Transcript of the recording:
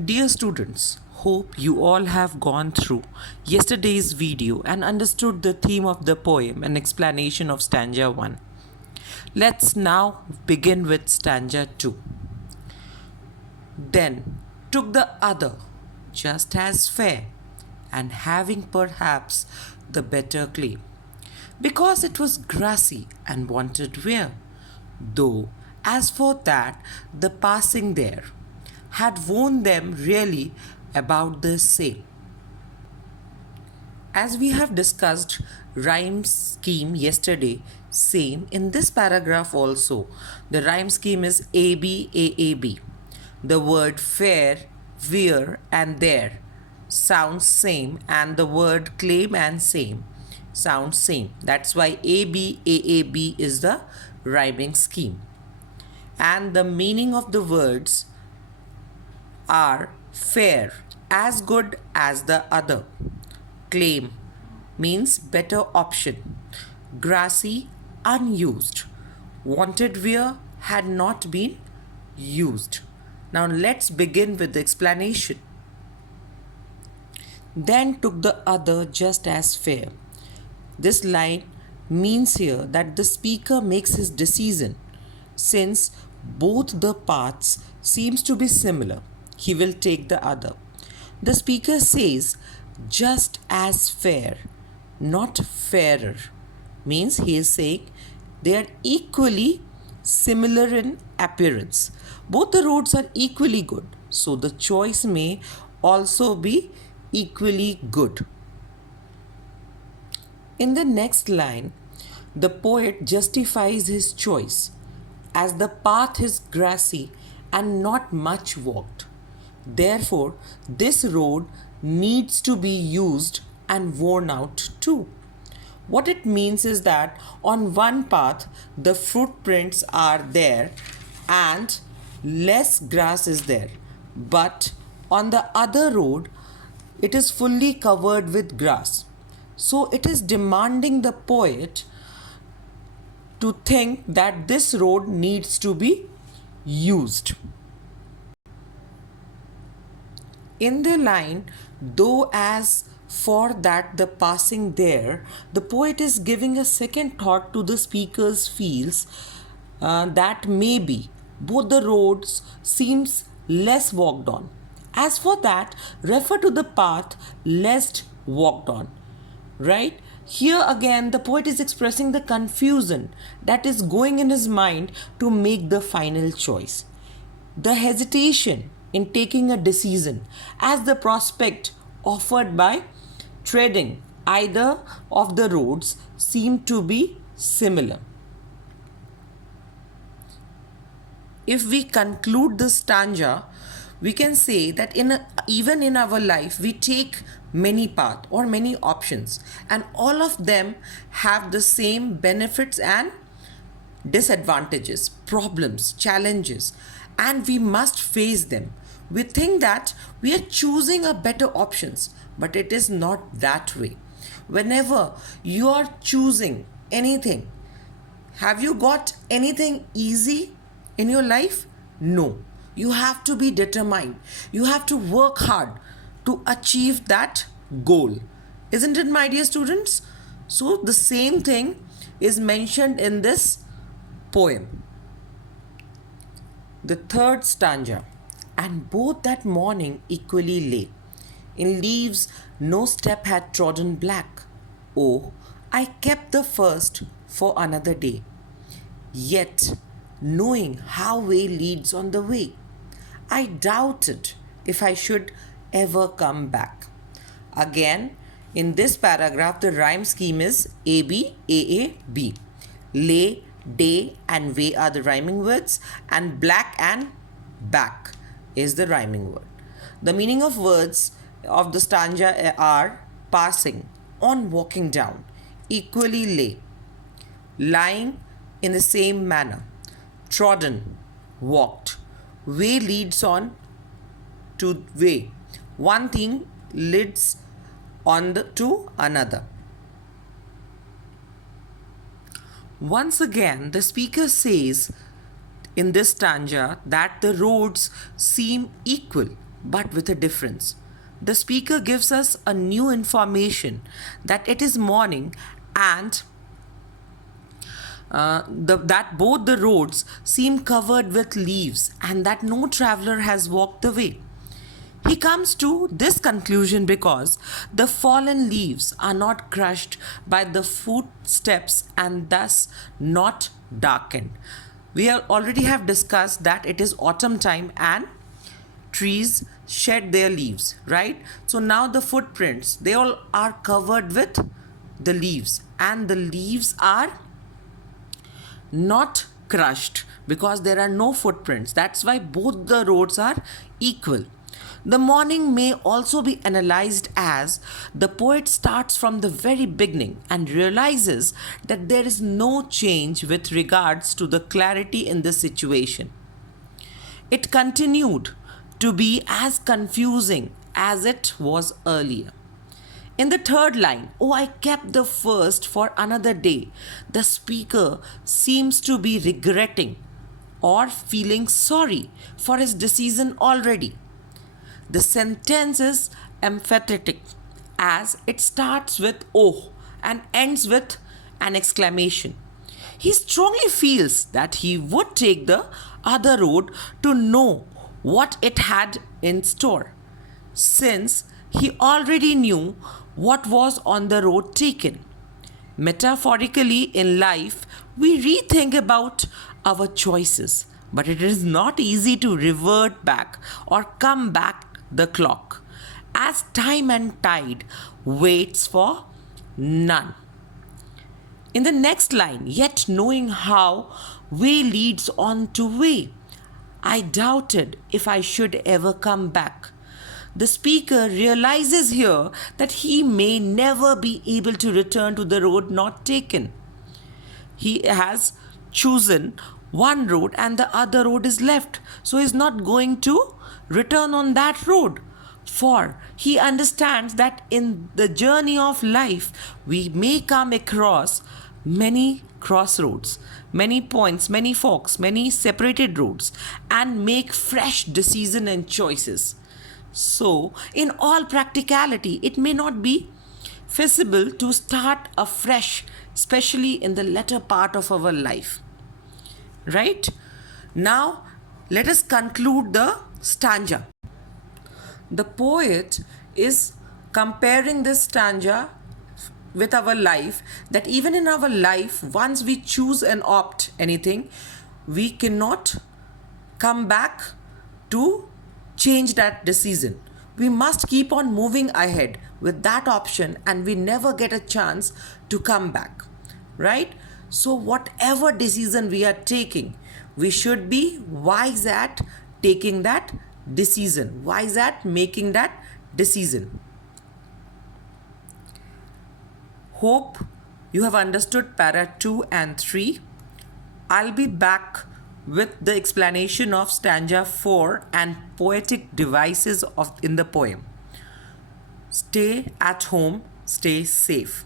Dear students, hope you all have gone through yesterday's video and understood the theme of the poem and explanation of stanza 1. Let's now begin with stanza 2. Then took the other, just as fair, and having perhaps the better claim, because it was grassy and wanted wear, though as for that the passing there had worn them really about the same. As we have discussed rhyme scheme yesterday, same in this paragraph also. The rhyme scheme is AB, AAB. The word fair, wear and there sounds same, and the word claim and same sounds same. That's why AB, AAB is the rhyming scheme. And the meaning of the words are fair, as good as the other. Claim means better option. Grassy, unused. Wanted wear had not been used. Now let's begin with the explanation. Then took the other just as fair. This line means here that the speaker makes his decision. Since both the paths seems to be similar, he will take the other. The speaker says just as fair, not fairer. Means he is saying they are equally similar in appearance. Both the roads are equally good, so the choice may also be equally good. In the next line, the poet justifies his choice as the path is grassy and not much walked. Therefore, this road needs to be used and worn out too. What it means is that on one path, the footprints are there and less grass is there. But on the other road, it is fully covered with grass. So it is demanding the poet to think that this road needs to be used. In the line, though as for that the passing there, the poet is giving a second thought to the speaker's feels that maybe both the roads seems less walked on. As for that, refer to the path less walked on. Right? Here again, the poet is expressing the confusion that is going in his mind to make the final choice. The hesitation in taking a decision as the prospect offered by treading either of the roads seem to be similar. If we conclude this stanza, we can say that even in our life we take many paths or many options, and all of them have the same benefits and disadvantages, problems, challenges, and we must face them. We think that we are choosing a better options, but it is not that way. Whenever you are choosing anything, have you got anything easy in your life? No. You have to be determined. You have to work hard to achieve that goal. Isn't it, my dear students? So the same thing is mentioned in this poem. The third stanza. And both that morning equally lay. In leaves no step had trodden black. Oh, I kept the first for another day. Yet, knowing how way leads on the way, I doubted if I should ever come back. Again, in this paragraph, the rhyme scheme is AB, AA, B. Lay, day, and way are the rhyming words, and black and back is the rhyming word. The meaning of words of the stanza are passing, on walking down, equally lay, lying in the same manner, trodden, walked, way leads on to way. One thing leads on to another. Once again, the speaker says in this stanza that the roads seem equal. but with a difference. The speaker gives us a new information that it is morning and that both the roads seem covered with leaves and that no traveler has walked the way. He comes to this conclusion because the fallen leaves are not crushed by the footsteps and thus not darkened. We already have discussed that it is autumn time and trees shed their leaves, right? So now the footprints, they all are covered with the leaves, and the leaves are not crushed because there are no footprints. That's why both the roads are equal. The morning may also be analyzed as the poet starts from the very beginning and realizes that there is no change with regards to the clarity in the situation. It continued to be as confusing as it was earlier. In the third line, "Oh, I kept the first for another day," the speaker seems to be regretting or feeling sorry for his decision already. The sentence is emphatic as it starts with "oh" and ends with an exclamation. He strongly feels that he would take the other road to know what it had in store, since he already knew what was on the road taken. Metaphorically, in life, we rethink about our choices, but it is not easy to revert back or come back the clock, as time and tide waits for none. In the next line, "Yet knowing how way leads on to way, I doubted if I should ever come back." The speaker realizes here that he may never be able to return to the road not taken. He has chosen one road and the other road is left, so he is not going to return on that road. For he understands that in the journey of life, we may come across many crossroads, many points, many forks, many separated roads, and make fresh decisions and choices. So, in all practicality, it may not be feasible to start afresh, especially in the latter part of our life. Right? Now, let us conclude the stanza. The poet is comparing this stanza with our life, that even in our life, once we choose and opt anything, we cannot come back to change that decision. We must keep on moving ahead with that option and we never get a chance to come back, right? So whatever decision we are taking, we should be wise at taking that decision, wise at making that decision. Hope you have understood para 2 and 3. I'll be back with the explanation of stanza 4 and poetic devices in the poem. Stay at home, stay safe.